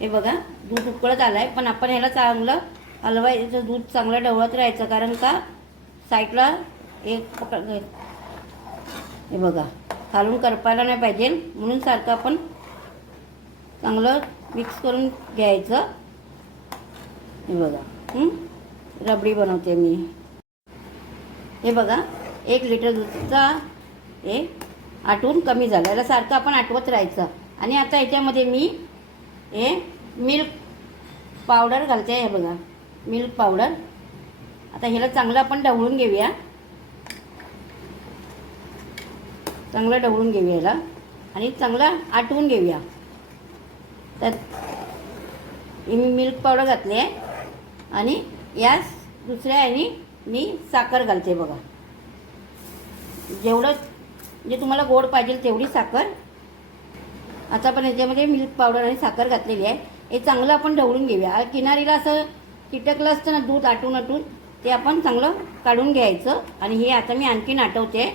हे बघा दूध उकळत आलं आहे, पण आपण ह्याला चांगलं हलवायचं, दूध चांगलं ढवळत राहायचं, कारण का साईडला एक पकड, हे बघा खालून करपायला नाही पाहिजे, म्हणून सारखं आपण चांगलं मिक्स करून घ्यायचं. हे बघा रबडी बनवते मी. हे बघा 1 लिटर दूधचा हे आटून कमी झालं, याला सारखं आपण आटवत राहायचं. आणि आता ह्याच्यामध्ये मी हे मिल्क पावडर घालते. हे बघा मिल्क पावडर. आता ह्याला चांगलं आपण ढवळून घेऊया, चांगलं ढवळून घेऊया ह्याला आणि चांगलं आटवून घेऊया. तर मी मिल्क पावडर घातली आहे आणि या दुसऱ्या ह्यानी मी साखर घालते. बघा जेवढं म्हणजे तुम्हाला गोड पाहिजे तेवढी साखर. आता आपण ह्याच्यामध्ये मिल्क पावडर आणि साखर घातलेली आहे. हे चांगलं आपण ढवळून घेऊया. किनारीला असं चिटकलं असतं ना दूध आटून ते आपण चांगलं काढून घ्यायचं. आणि हे आता मी आणखीन आटवते,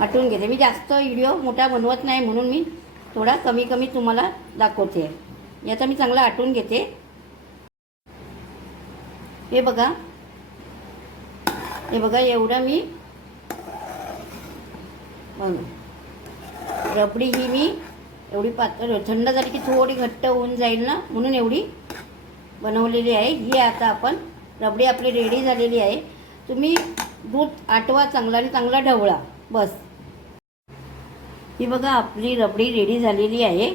आटवून घेते. मी जास्त व्हिडिओ मोठा बनवत नाही, म्हणून मी थोडा कमी तुम्हाला दाखवते. याचा मी चांगलं आटवून घेते. हे बघा एवढं मी रबडी ही मी एवढी पातळ, थंड झाली की थोडी घट्ट होऊन जाईल ना, म्हणून एवढी बनवलेली आहे. ही आता आपण रबडी आपली रेडी झालेली आहे. तुम्ही दूध आटवा चांगला आणि चांगला ढवळा बस. ही बघा आपली रबडी रेडी झालेली आहे.